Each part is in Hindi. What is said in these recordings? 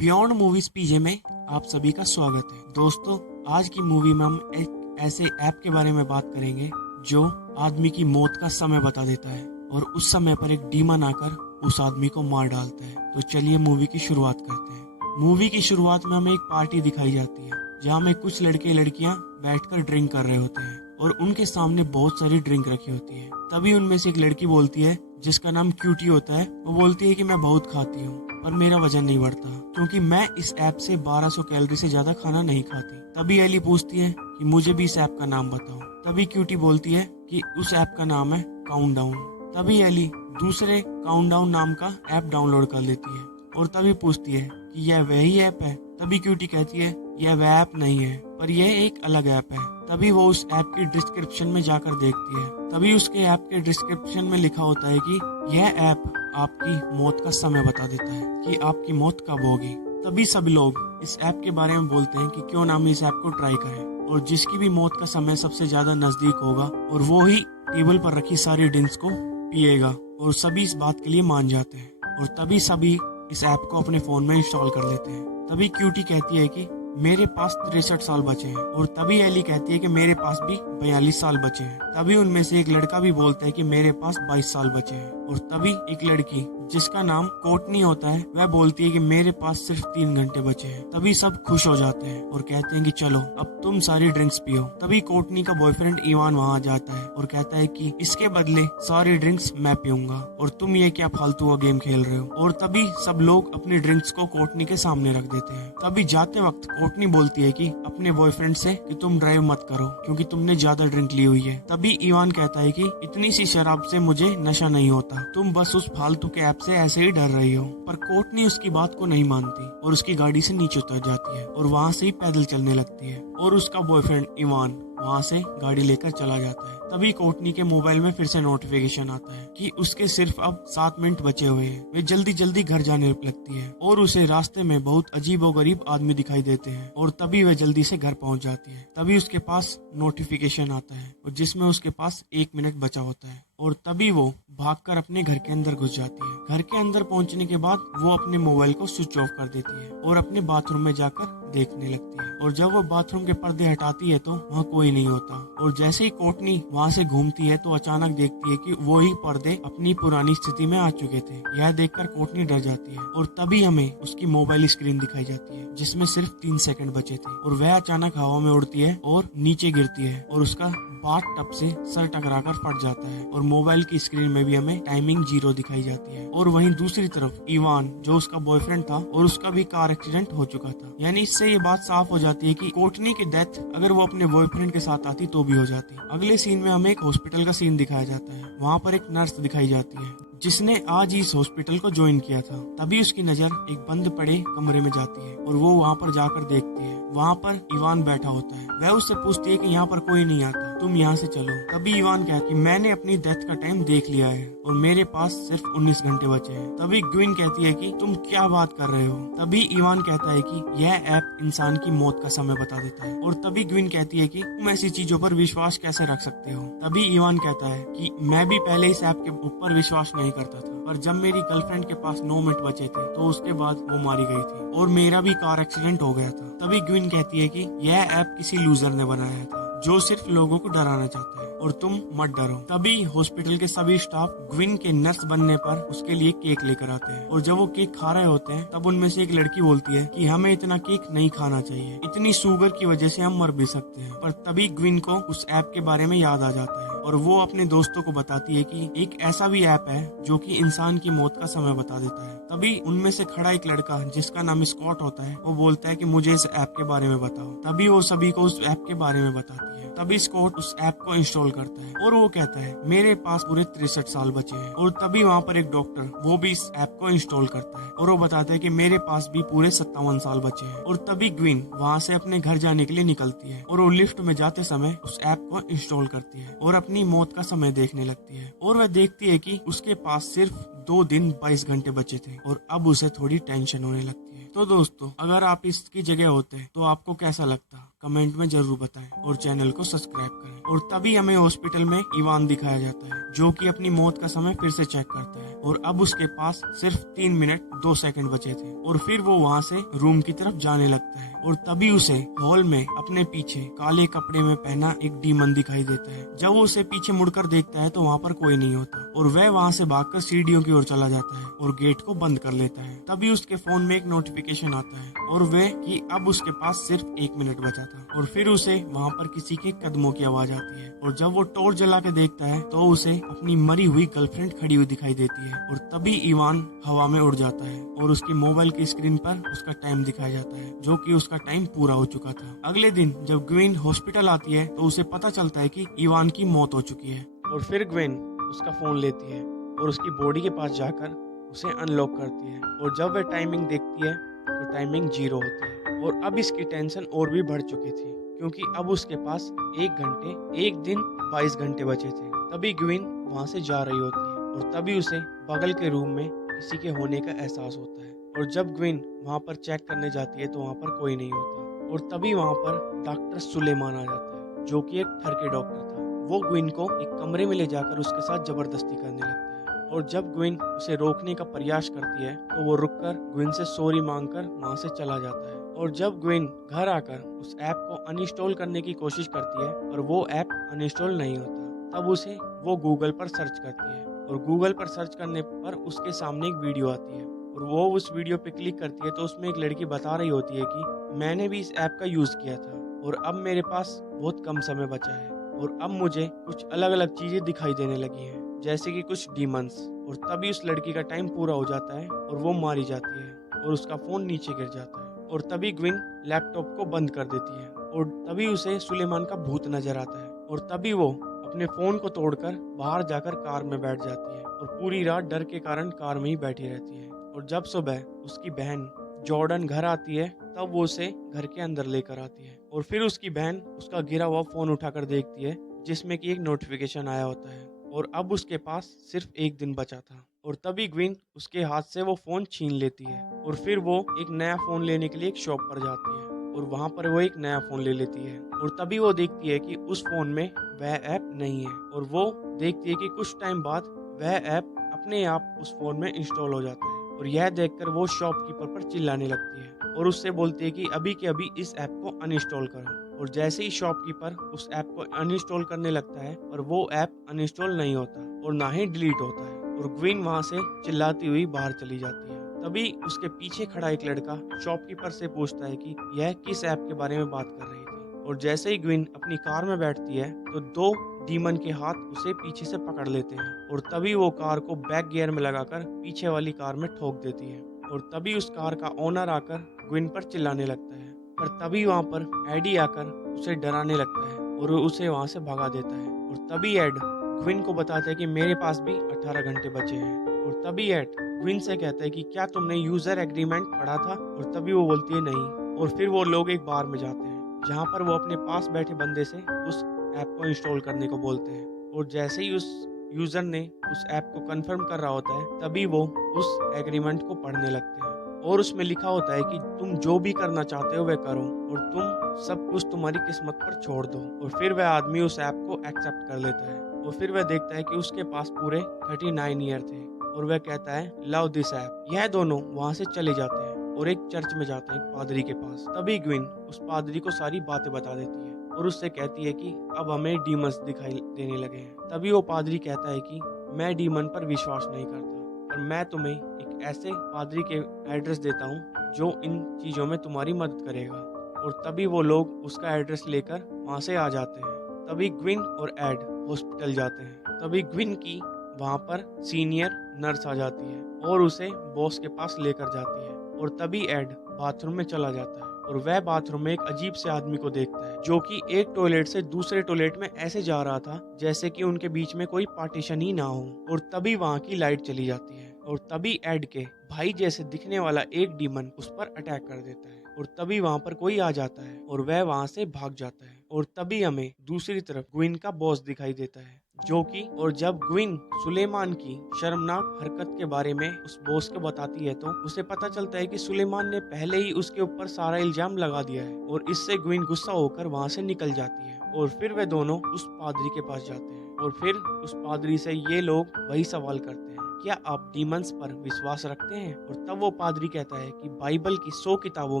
बियॉन्ड मूवीज पीजे में आप सभी का स्वागत है। दोस्तों, आज की मूवी में हम एक ऐसे ऐप के बारे में बात करेंगे जो आदमी की मौत का समय बता देता है और उस समय पर एक डीमन आकर उस आदमी को मार डालता है। तो चलिए मूवी की शुरुआत करते हैं। मूवी की शुरुआत में हमें एक पार्टी दिखाई जाती है जहाँ में कुछ लड़के लड़कियाँ बैठकर ड्रिंक कर रहे होते हैं और उनके सामने बहुत सारी ड्रिंक रखी होती है। तभी उनमें से एक लड़की बोलती है, जिसका नाम क्यूटी होता है, वो बोलती है कि मैं बहुत खाती हूँ पर मेरा वजन नहीं बढ़ता क्योंकि मैं इस ऐप से 1200 कैलोरी से ज्यादा खाना नहीं खाती। तभी एली पूछती है कि मुझे भी इस ऐप का नाम बताओ। तभी क्यूटी बोलती है कि उस ऐप का नाम है काउंटडाउन। तभी एली दूसरे काउंटडाउन नाम का ऐप डाउनलोड कर लेती है और तभी पूछती है कि यह वही ऐप है। तभी क्यूटी कहती है यह वह ऐप नहीं है पर यह एक अलग ऐप है। तभी वो उस ऐप की डिस्क्रिप्शन में जाकर देखती है। तभी उसके ऐप के डिस्क्रिप्शन में लिखा होता है कि यह ऐप आपकी मौत का समय बता देता है कि आपकी मौत कब होगी। तभी सभी लोग इस ऐप के बारे में बोलते हैं कि क्यों ना हम इस ऐप को ट्राई करें और जिसकी भी मौत का समय सबसे ज्यादा नजदीक होगा और वो ही टेबल पर रखी सारी ड्रिंक्स को पिएगा। और सभी इस बात के लिए मान जाते हैं और तभी सभी इस ऐप को अपने फोन में इंस्टॉल कर लेते हैं। तभी क्यूटी कहती है कि मेरे पास 63 साल बचे हैं और तभी एली कहती है कि मेरे पास भी 42 साल बचे हैं। तभी उनमें से एक लड़का भी बोलता है कि मेरे पास 22 साल बचे हैं और तभी एक लड़की जिसका नाम कोटनी होता है वह बोलती है कि मेरे पास सिर्फ 3 घंटे बचे हैं। तभी सब खुश हो जाते हैं और कहते हैं कि चलो अब तुम सारी ड्रिंक्स पियो। तभी कोटनी का बॉयफ्रेंड इवान वहाँ आ जाता है और कहता है कि इसके बदले सारी ड्रिंक्स मैं पीऊंगा और तुम ये क्या फालतू गेम खेल रहे हो। और तभी सब लोग अपनी ड्रिंक्स को कोटनी के सामने रख देते हैं। तभी जाते वक्त कोटनी बोलती है कि अपने बॉयफ्रेंड से कि तुम ड्राइव मत करो क्योंकि तुमने ज्यादा ड्रिंक ली हुई है। तभी इवान कहता है कि इतनी सी शराब से मुझे नशा नहीं होता, तुम बस उस फालतू के ऐप से ऐसे ही डर रही हो। पर कोटनी उसकी बात को नहीं मानती और उसकी गाड़ी से नीचे उतर जाती है और वहाँ से ही पैदल चलने लगती है और उसका बॉयफ्रेंड इवान वहाँ से गाड़ी लेकर चला जाता है। तभी कोटनी के मोबाइल में फिर से नोटिफिकेशन आता है कि उसके सिर्फ अब 7 मिनट बचे हुए हैं। वे जल्दी जल्दी घर जाने लगती है और उसे रास्ते में बहुत अजीबोगरीब आदमी दिखाई देते हैं और तभी वह जल्दी से घर पहुंच जाती है। तभी उसके पास नोटिफिकेशन आता है और जिसमें उसके पास 1 मिनट बचा होता है और तभी वो भागकर अपने घर के अंदर घुस जाती है। घर के अंदर पहुंचने के बाद वो अपने मोबाइल को स्विच ऑफ कर देती है और अपने बाथरूम में जाकर देखने लगती है और जब वो बाथरूम के पर्दे हटाती है तो वहाँ कोई नहीं होता और जैसे ही कोटनी वहाँ से घूमती है तो अचानक देखती है कि वो ही पर्दे अपनी पुरानी स्थिति में आ चुके थे। यह देखकर कोटनी डर जाती है और तभी हमें उसकी मोबाइल स्क्रीन दिखाई जाती है जिसमें सिर्फ 3 सेकंड बचे थे और वह अचानक हवा में उड़ती है और नीचे गिरती है और उसका बाथ टब से सर टकराकर फट जाता है और मोबाइल की स्क्रीन में भी हमें टाइमिंग 0 दिखाई जाती है। और वहीं दूसरी तरफ इवान जो उसका बॉयफ्रेंड था और उसका भी कार एक्सीडेंट हो चुका था। यानी इससे ये बात साफ हो जाती है कि कोटनी की डेथ अगर वो अपने बॉयफ्रेंड के साथ आती तो भी हो जाती। अगले सीन में हमें एक हॉस्पिटल का सीन दिखाया जाता है। वहाँ पर एक नर्स दिखाई जाती है जिसने आज ही इस हॉस्पिटल को ज्वाइन किया था। तभी उसकी नजर एक बंद पड़े कमरे में जाती है और वो वहाँ पर जाकर देखती है। वहाँ पर इवान बैठा होता है। वह उससे पूछती है कि यहाँ पर कोई नहीं आता, तुम यहाँ से चलो। तभी इवान कहता है कि मैंने अपनी डेथ का टाइम देख लिया है और मेरे पास सिर्फ 19 घंटे बचे हैं। तभी ग्विन कहती है कि तुम क्या बात कर रहे हो। तभी इवान कहता है कि यह ऐप इंसान की मौत का समय बता देता है और तभी ग्विन कहती है कि तुम ऐसी चीजों पर विश्वास कैसे रख सकते हो। तभी इवान कहता है कि मैं भी पहले इस ऐप के ऊपर विश्वास नहीं करता था पर जब मेरी गर्लफ्रेंड के पास 9 मिनट बचे थे तो उसके बाद वो मारी गई थी और मेरा भी कार एक्सीडेंट हो गया था। तभी ग्विन कहती है कि यह ऐप किसी लूजर ने बनाया था जो सिर्फ लोगों को डराना चाहता है और तुम मत डरो। तभी हॉस्पिटल के सभी स्टाफ ग्विन के नर्स बनने पर उसके लिए केक लेकर आते हैं और जब वो केक खा रहे होते हैं तब उनमें से एक लड़की बोलती है कि हमें इतना केक नहीं खाना चाहिए, इतनी शुगर की वजह से हम मर भी सकते हैं। पर तभी ग्विन को उस ऐप के बारे में याद आ जाता है और वो अपने दोस्तों को बताती है कि एक ऐसा भी ऐप है जो कि इंसान की मौत का समय बता देता है। तभी उनमें से खड़ा एक लड़का जिसका नाम स्कॉट होता है वो बोलता है कि मुझे इस ऐप के बारे में बताओ। तभी वो सभी को उस ऐप के बारे में बताती है। तभी स्कॉट उस ऐप को इंस्टॉल करता है और वो कहता है मेरे पास पूरे 63 साल बचे हैं। और तभी वहाँ पर एक डॉक्टर वो भी इस ऐप को इंस्टॉल करता है और वो बताता है कि मेरे पास भी पूरे 57 साल बचे हैं। और तभी ग्विन वहाँ से अपने घर जाने के लिए निकलती है और वो लिफ्ट में जाते समय उस ऐप को इंस्टॉल करती है और अपनी मौत का समय देखने लगती है और वह देखती है कि उसके पास सिर्फ 2 दिन 22 घंटे बचे थे और अब उसे थोड़ी टेंशन होने लगती है। तो दोस्तों, अगर आप इसकी जगह होते तो आपको कैसा लगता, कमेंट में जरूर बताएं और चैनल को सब्सक्राइब करें और तभी हमें हॉस्पिटल में इवान दिखाया जाता है, जो कि अपनी मौत का समय फिर से चेक करता है और अब उसके पास सिर्फ 3 मिनट 2 सेकंड बचे थे और फिर वो वहाँ से रूम की तरफ जाने लगता है और तभी उसे हॉल में अपने पीछे काले कपड़े में पहना एक डीमन दिखाई देता है। जब वो उसे पीछे मुड़कर देखता है तो वहाँ पर कोई नहीं होता और वह वहाँ से भागकर सीढ़ियों की ओर चला जाता है और गेट को बंद कर लेता है। तभी उसके फोन में एक नोटिफिकेशन आता है और वह कि अब उसके पास सिर्फ 1 मिनट बचा था और फिर उसे वहाँ पर किसी के कदमों की आवाज आती है और जब वो टॉर्च जला के देखता है तो उसे अपनी मरी हुई गर्लफ्रेंड खड़ी हुई दिखाई देती है और तभी इवान हवा में उड़ जाता है और उसकी मोबाइल की स्क्रीन पर उसका टाइम दिखाया जाता है, जो कि उसका टाइम पूरा हो चुका था। अगले दिन जब ग्वेन हॉस्पिटल आती है तो उसे पता चलता है कि इवान की मौत हो चुकी है और फिर ग्वेन उसका फोन लेती है और उसकी बॉडी के पास जाकर उसे अनलॉक करती है और जब वह टाइमिंग देखती है तो टाइमिंग 0 होती है और अब इसकी टेंशन और भी बढ़ चुकी थी क्योंकि अब उसके पास 1 घंटे 1 दिन 22 घंटे बचे थे। तभी ग्वेन वहाँ से जा रही होती है और तभी उसे बगल के रूम में किसी के होने का एहसास होता है और जब ग्वेन वहाँ पर चेक करने जाती है तो वहाँ पर कोई नहीं होता और तभी वहाँ पर डॉक्टर सुलेमान आ जाता है, जो कि एक थर के डॉक्टर था। वो ग्वेन को एक कमरे में ले जाकर उसके साथ जबरदस्ती करने लगता है और जब ग्वेन उसे रोकने का प्रयास करती है तो वो रुककर ग्वेन से सॉरी मांगकर वहाँ से चला जाता है और जब ग्वेन घर आकर उस ऐप को अनइंस्टॉल करने की कोशिश करती है और वो ऐप अनइंस्टॉल नहीं होता, तब उसे वो गूगल पर सर्च करती है और गूगल पर सर्च करने पर उसके सामने एक वीडियो आती है और वो उस वीडियो पे क्लिक करती है तो उसमें एक लड़की बता रही होती है कि मैंने भी इस ऐप का यूज किया था और अब मेरे पास बहुत कम समय बचा है और अब मुझे कुछ अलग अलग चीजें दिखाई देने लगी हैं, जैसे कि कुछ डीमंस। और तभी उस लड़की का टाइम पूरा हो जाता है और वो मारी जाती है और उसका फोन नीचे गिर जाता है और तभी ग्वेन लैपटॉप को बंद कर देती है और तभी उसे सुलेमान का भूत नजर आता है और तभी वो अपने फोन को तोड़कर बाहर जाकर कार में बैठ जाती है और पूरी रात डर के कारण कार में ही बैठी रहती है और जब सुबह उसकी बहन जॉर्डन घर आती है तब वो उसे घर के अंदर लेकर आती है और फिर उसकी बहन उसका गिरा हुआ फोन उठाकर देखती है जिसमें कि एक नोटिफिकेशन आया होता है और अब उसके पास सिर्फ 1 दिन बचा था और तभी ग्वेन उसके हाथ से वो फोन छीन लेती है और फिर वो एक नया फोन लेने के लिए एक शॉप पर जाती है और वहाँ पर वो एक नया फोन ले लेती है और तभी वो देखती है कि उस फोन में वह ऐप नहीं है और वो देखती है कि कुछ टाइम बाद वह ऐप अपने आप उस फोन में इंस्टॉल हो जाता है और यह देखकर वो शॉपकीपर पर चिल्लाने लगती है और उससे बोलती है कि अभी के अभी इस ऐप को अनइंस्टॉल करो और जैसे ही शॉपकीपर उस ऐप को अनइंस्टॉल करने लगता है और वो ऐप अनइंस्टॉल नहीं होता और ना ही डिलीट होता है और ग्वेन वहाँ से चिल्लाती हुई बाहर चली जाती है। तभी उसके पीछे खड़ा एक लड़का शॉपकीपर से पूछता है कि यह किस ऐप के बारे में बात कर रही थी और जैसे ही ग्वेन अपनी कार में बैठती है तो 2 डीमन के हाथ उसे पीछे से पकड़ लेते हैं और तभी वो कार को बैक गियर में लगाकर पीछे वाली कार में ठोक देती है और तभी उस कार का ओनर आकर ग्वेन पर चिल्लाने लगता है पर तभी वहाँ पर एडी आकर उसे डराने लगता है और उसे वहाँ से भगा देता है और तभी एड ग्वेन को बताता है कि मेरे पास भी 18 घंटे बचे हैं और तभी एड ग्वेन से कहता है कि क्या तुमने यूजर एग्रीमेंट पढ़ा था और तभी वो बोलती है नहीं और फिर वो लोग एक बार में जाते हैं जहाँ पर वो अपने पास बैठे बंदे से उस ऐप को इंस्टॉल करने को बोलते हैं और जैसे ही उस यूजर ने उस ऐप को कंफर्म कर रहा होता है तभी वो उस एग्रीमेंट को पढ़ने लगते हैं और उसमें लिखा होता है कि तुम जो भी करना चाहते हो वह करो और तुम सब कुछ तुम्हारी किस्मत पर छोड़ दो और फिर वह आदमी उस ऐप को एक्सेप्ट कर लेता है और फिर वह देखता है कि उसके पास पूरे 39 ईयर थे और वह कहता है लव दिस ऐप। यह दोनों वहाँ से चले जाते हैं और एक चर्च में जाते हैं पादरी के पास। तभी ग्वेन उस पादरी को सारी बातें बता देती है और उससे कहती है कि अब हमें डीमंस दिखाई देने लगे हैं। तभी वो पादरी कहता है कि मैं डीमन पर विश्वास नहीं करता और मैं तुम्हें एक ऐसे पादरी के एड्रेस देता हूँ जो इन चीजों में तुम्हारी मदद करेगा और तभी वो लोग उसका एड्रेस लेकर वहाँ से आ जाते हैं। तभी ग्वेन और एड हॉस्पिटल जाते हैं। तभी ग्वेन की वहाँ पर सीनियर नर्स आ जाती है और उसे बॉस के पास लेकर जाती है और तभी एड बाथरूम में चला जाता है और वह बाथरूम में एक अजीब से आदमी को देखता है जो कि एक टॉयलेट से दूसरे टॉयलेट में ऐसे जा रहा था जैसे कि उनके बीच में कोई पार्टीशन ही ना हो और तभी वहाँ की लाइट चली जाती है और तभी एड के भाई जैसे दिखने वाला एक डीमन उस पर अटैक कर देता है और तभी वहाँ पर कोई आ जाता है और वह वहाँ से भाग जाता है और तभी हमें दूसरी तरफ ग्वेन का बॉस दिखाई देता है जो कि और जब ग्विन सुलेमान की शर्मनाक हरकत के बारे में उस बॉस को बताती है तो उसे पता चलता है कि सुलेमान ने पहले ही उसके ऊपर सारा इल्जाम लगा दिया है और इससे ग्विन गुस्सा होकर वहां से निकल जाती है और फिर वे दोनों उस पादरी के पास जाते हैं और फिर उस पादरी से ये लोग वही सवाल करते हैं, क्या आप डीमंस पर विश्वास रखते हैं? और तब वो पादरी कहता है कि बाइबल की 100 किताबों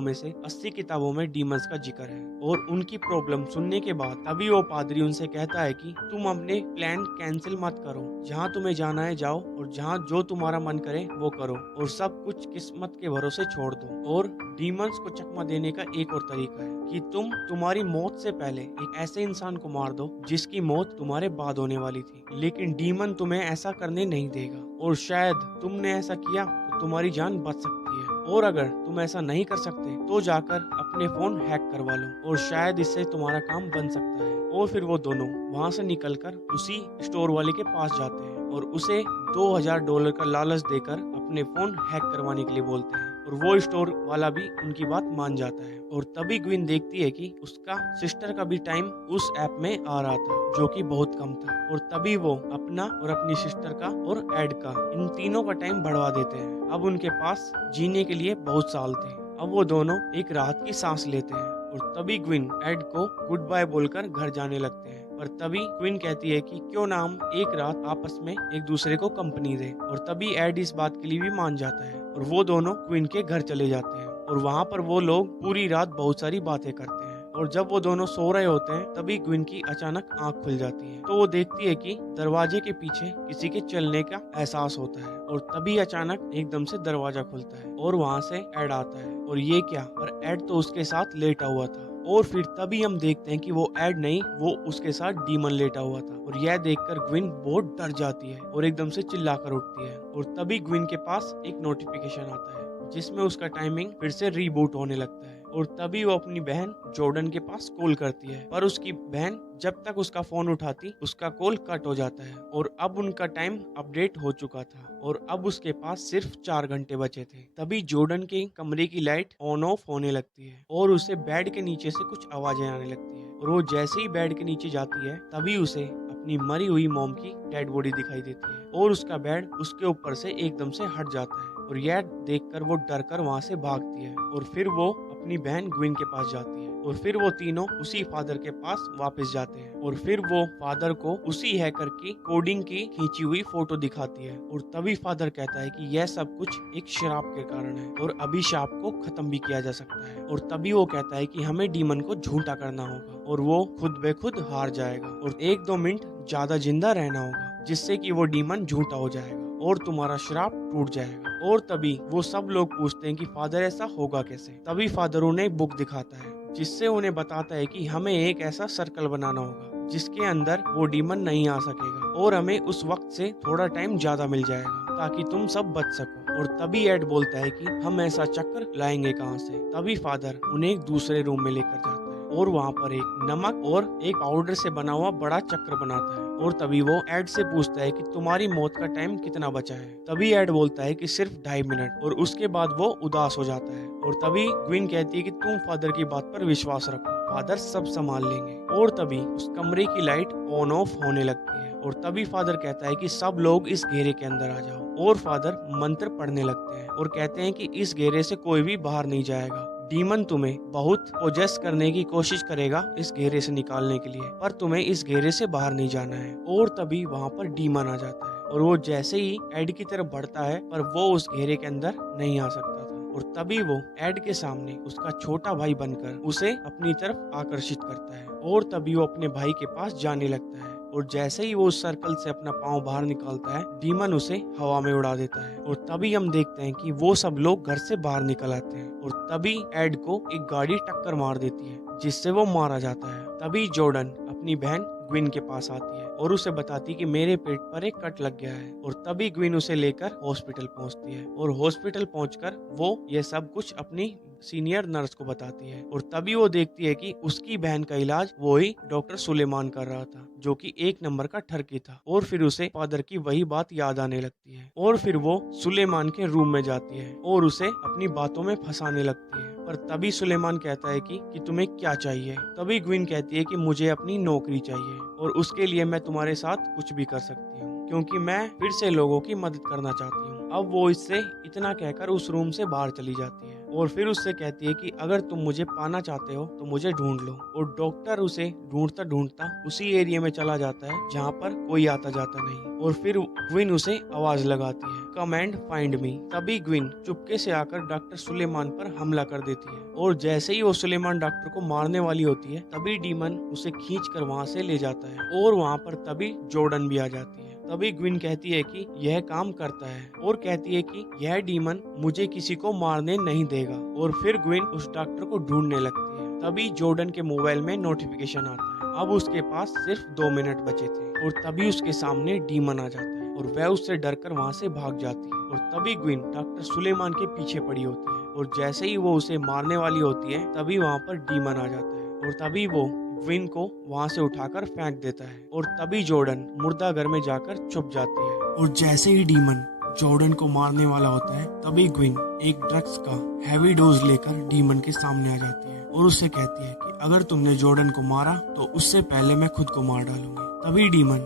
में से 80 किताबों में डीमंस का जिक्र है। और उनकी प्रॉब्लम सुनने के बाद तभी वो पादरी उनसे कहता है कि तुम अपने प्लान कैंसिल मत करो, जहाँ तुम्हें जाना है जाओ और जहाँ जो तुम्हारा मन करे वो करो और सब कुछ किस्मत के भरोसे छोड़ दो। और डीमंस को चकमा देने का एक और तरीका है कि तुम तुम्हारी मौत से पहले एक ऐसे इंसान को मार दो जिसकी मौत तुम्हारे बाद होने वाली थी, लेकिन डीमन तुम्हें ऐसा करने नहीं देगा और शायद तुमने ऐसा किया तो तुम्हारी जान बच सकती है। और अगर तुम ऐसा नहीं कर सकते तो जाकर अपने फोन हैक करवा लो और शायद इससे तुम्हारा काम बन सकता है। और फिर वो दोनों वहाँ से निकलकर उसी स्टोर वाले के पास जाते हैं और उसे $2000 का लालच देकर अपने फोन हैक करवाने के लिए बोलते हैं और वो स्टोर वाला भी उनकी बात मान जाता है। और तभी ग्विन देखती है कि उसका सिस्टर का भी टाइम उस ऐप में आ रहा था जो कि बहुत कम था और तभी वो अपना और अपनी सिस्टर का और एड का इन तीनों का टाइम बढ़वा देते हैं। अब उनके पास जीने के लिए बहुत साल थे। अब वो दोनों एक राहत की सांस लेते हैं और तभी ग्विन एड को गुड बाय बोलकर घर जाने लगते हैं। और तभी क्वीन कहती है कि क्यों ना हम एक रात आपस में एक दूसरे को कंपनी दे और तभी एड इस बात के लिए भी मान जाता है और वो दोनों क्वीन के घर चले जाते हैं और वहाँ पर वो लोग पूरी रात बहुत सारी बातें करते हैं। और जब वो दोनों सो रहे होते हैं तभी ग्विन की अचानक आंख खुल जाती है तो वो देखती है कि दरवाजे के पीछे किसी के चलने का एहसास होता है और तभी अचानक एकदम से दरवाजा खुलता है और वहाँ से एड आता है और ये क्या, पर एड तो उसके साथ लेटा हुआ था। और फिर तभी हम देखते हैं कि वो एड नहीं, वो उसके साथ डीमन लेटा हुआ था और यह देखकर ग्विन बहुत डर जाती है और एकदम से चिल्लाकर उठती है। और तभी ग्विन के पास एक नोटिफिकेशन आता है जिसमें उसका टाइमिंग फिर से रीबूट होने लगता है और तभी वो अपनी बहन जॉर्डन के पास कॉल करती है, पर उसकी बहन जब तक उसका फोन उठाती उसका कॉल कट हो जाता है और अब उनका टाइम अपडेट हो चुका था और अब उसके पास सिर्फ 4 घंटे बचे थे। तभी जॉर्डन के कमरे की लाइट ऑन ऑफ होने लगती है और उसे बेड के नीचे से कुछ आवाजें आने लगती है और वो जैसे ही बेड के नीचे जाती है तभी उसे अपनी मरी हुई मॉम की डेड बॉडी दिखाई देती है और उसका बेड उसके ऊपर से एकदम से हट जाता है और यह देखकर वो डर कर वहाँ से भागती है और फिर वो अपनी बहन ग्विन के पास जाती है और फिर वो तीनों उसी फादर के पास वापस जाते हैं और फिर वो फादर को उसी हैकर की कोडिंग की खींची हुई फोटो दिखाती है और तभी फादर कहता है कि यह सब कुछ एक शराब के कारण है और अभिशाप को खत्म भी किया जा सकता है। और तभी वो कहता है कि हमें डीमन को झूठा करना होगा और वो खुद ब खुद हार जाएगा और 1-2 मिनट ज्यादा जिंदा रहना होगा जिससे कि वो डीमन झूठा हो जाएगा और तुम्हारा श्राप टूट जाएगा। और तभी वो सब लोग पूछते हैं कि फादर ऐसा होगा कैसे। तभी फादर उन्हें एक बुक दिखाता है जिससे उन्हें बताता है कि हमें एक ऐसा सर्कल बनाना होगा जिसके अंदर वो डीमन नहीं आ सकेगा और हमें उस वक्त से थोड़ा टाइम ज्यादा मिल जाएगा ताकि तुम सब बच सको। और तभी एड बोलता है कि हम ऐसा चक्र लाएंगे कहाँ से। तभी फादर उन्हें एक दूसरे रूम में लेकर जाता है और वहाँ पर एक नमक और एक पाउडर से बना हुआ बड़ा चक्र बनाता है और तभी वो एड से पूछता है कि तुम्हारी मौत का टाइम कितना बचा है। तभी एड बोलता है कि सिर्फ 2.5 मिनट और उसके बाद वो उदास हो जाता है और तभी ग्विन कहती है कि तुम फादर की बात पर विश्वास रखो, फादर सब संभाल लेंगे। और तभी उस कमरे की लाइट ऑन ऑफ होने लगती है और तभी फादर कहता है कि सब लोग इस घेरे के अंदर आ जाओ और फादर मंत्र पढ़ने लगते हैं और कहते हैं कि इस घेरे से कोई भी बाहर नहीं जाएगा। डीमन तुम्हें बहुत पोजेस करने की कोशिश करेगा इस घेरे से निकालने के लिए, पर तुम्हें इस घेरे से बाहर नहीं जाना है। और तभी वहाँ पर डीमन आ जाता है और वो जैसे ही एड की तरफ बढ़ता है पर वो उस घेरे के अंदर नहीं आ सकता था और तभी वो एड के सामने उसका छोटा भाई बनकर उसे अपनी तरफ आकर्षित करता है और तभी वो अपने भाई के पास जाने लगता है और जैसे ही वो उस सर्कल से अपना पाँव बाहर निकालता है डीमन उसे हवा में उड़ा देता है और तभी हम देखते हैं कि वो सब लोग घर से बाहर निकल आते हैं और तभी एड को एक गाड़ी टक्कर मार देती है जिससे वो मारा जाता है। तभी जॉर्डन अपनी बहन ग्विन के पास आती है और उसे बताती कि मेरे पेट पर एक कट लग गया है और तभी ग्विन उसे लेकर हॉस्पिटल पहुंचती है और हॉस्पिटल पहुंचकर वो ये सब कुछ अपनी सीनियर नर्स को बताती है और तभी वो देखती है कि उसकी बहन का इलाज वो ही डॉक्टर सुलेमान कर रहा था जो कि 1 नंबर का ठरकी था। और फिर उसे फादर की वही बात याद आने लगती है और फिर वो सुलेमान के रूम में जाती है और उसे अपनी बातों में फंसाने लगती है, पर तभी सुलेमान कहता है कि तुम्हें क्या चाहिए। तभी ग्विन कहती है कि मुझे अपनी नौकरी चाहिए और उसके लिए मैं तुम्हारे साथ कुछ भी कर सकती हूँ, क्योंकि मैं फिर से लोगों की मदद करना चाहती हूँ। अब वो इससे इतना कहकर उस रूम से बाहर चली जाती है और फिर उससे कहती है कि अगर तुम मुझे पाना चाहते हो तो मुझे ढूंढ लो। और डॉक्टर उसे ढूंढता ढूंढता उसी एरिया में चला जाता है जहाँ पर कोई आता जाता नहीं। और फिर ग्विन उसे आवाज लगाती है, कम एंड फाइंड मी। तभी ग्विन चुपके से आकर डॉक्टर सुलेमान पर हमला कर देती है और जैसे ही वो सुलेमान डॉक्टर को मारने वाली होती है तभी डीमन उसे खींच कर वहाँ से ले जाता है और वहाँ पर तभी जॉर्डन भी आ जाती है। तभी ग्विन कहती है कि यह काम करता है और कहती है कि यह डीमन मुझे किसी को मारने नहीं देगा। और फिर ग्विन उस डॉक्टर को ढूंढने लगती है। तभी जॉर्डन के मोबाइल में नोटिफिकेशन आता है। अब उसके पास सिर्फ 2 मिनट बचे थे और तभी उसके सामने डीमन आ जाता है और वह उससे डरकर वहाँ से भाग जाती है। और तभी ग्विन डॉक्टर सुलेमान के पीछे पड़ी होती है और जैसे ही वो उसे मारने वाली होती है तभी वहाँ पर डीमन आ जाता है और तभी वो ग्विन को वहाँ से उठाकर फेंक देता है। और तभी जॉर्डन मुर्दा घर में जाकर छुप जाती है। और जैसे ही डीमन जॉर्डन को मारने वाला होता है तभी ग्विन एक ड्रग्स का हैवी डोज लेकर डीमन के सामने आ जाती है और उससे कहती है कि अगर तुमने जॉर्डन को मारा तो उससे पहले मैं खुद को मार डालूंगी। तभी डीमन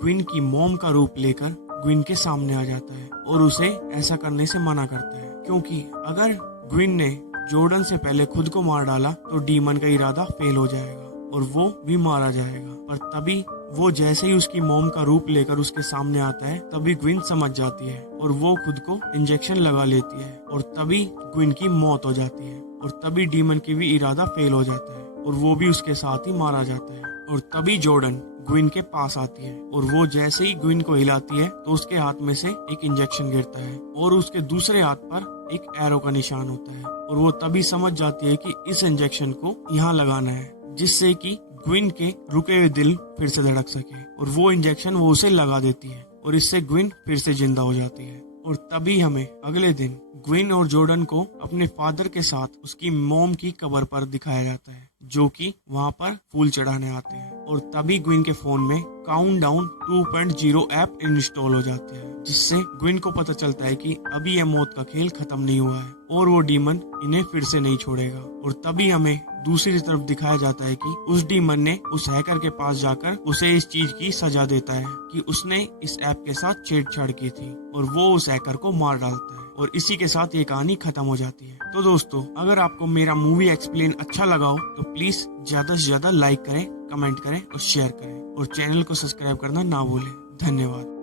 ग्विन की मॉम का रूप लेकर ग्विन के सामने आ जाता है और उसे ऐसा करने से मना करता है, क्योंकि अगर ग्विन ने जॉर्डन से पहले खुद को मार डाला तो डीमन का इरादा फेल हो जाएगा और वो भी मारा जाएगा। पर तभी वो जैसे ही उसकी मॉम का रूप लेकर उसके सामने आता है तभी ग्विन समझ जाती है और वो खुद को इंजेक्शन लगा लेती है और तभी ग्विन की मौत हो जाती है। और तभी डीमन की भी इरादा फेल हो जाता है और वो भी उसके साथ ही मारा जाता है। और तभी जॉर्डन ग्विन के पास आती है और वो जैसे ही ग्विन को हिलाती है तो उसके हाथ में से एक इंजेक्शन गिरता है और उसके दूसरे हाथ पर एक एरो का निशान होता है और वो तभी समझ जाती है कि इस इंजेक्शन को यहाँ लगाना है, जिससे कि ग्विन के रुके हुए दिल फिर से धड़क सके। और वो इंजेक्शन वो उसे लगा देती है और इससे ग्विन फिर से जिंदा हो जाती है। और तभी हमें अगले दिन ग्विन और जॉर्डन को अपने फादर के साथ उसकी मॉम की कब्र पर दिखाया जाता है, जो कि वहाँ पर फूल चढ़ाने आते हैं। और तभी ग्विन के फोन में काउंटडाउन 2.0 ऐप इंस्टॉल हो जाते हैं, जिससे ग्विन को पता चलता है कि अभी यह मौत का खेल खत्म नहीं हुआ है और वो डीमन इन्हें फिर से नहीं छोड़ेगा। और तभी हमें दूसरी तरफ दिखाया जाता है कि उस डीमन ने उस हैकर के पास जाकर उसे इस चीज की सजा देता है कि उसने इस ऐप के साथ छेड़छाड़ की थी और वो उस हैकर को मार डालता है और इसी के साथ ये कहानी खत्म हो जाती है। तो दोस्तों, अगर आपको मेरा मूवी एक्सप्लेन अच्छा लगा हो तो प्लीज ज्यादा से ज्यादा लाइक करें, कमेंट करें और शेयर करें और चैनल को सब्सक्राइब करना ना भूलें। धन्यवाद।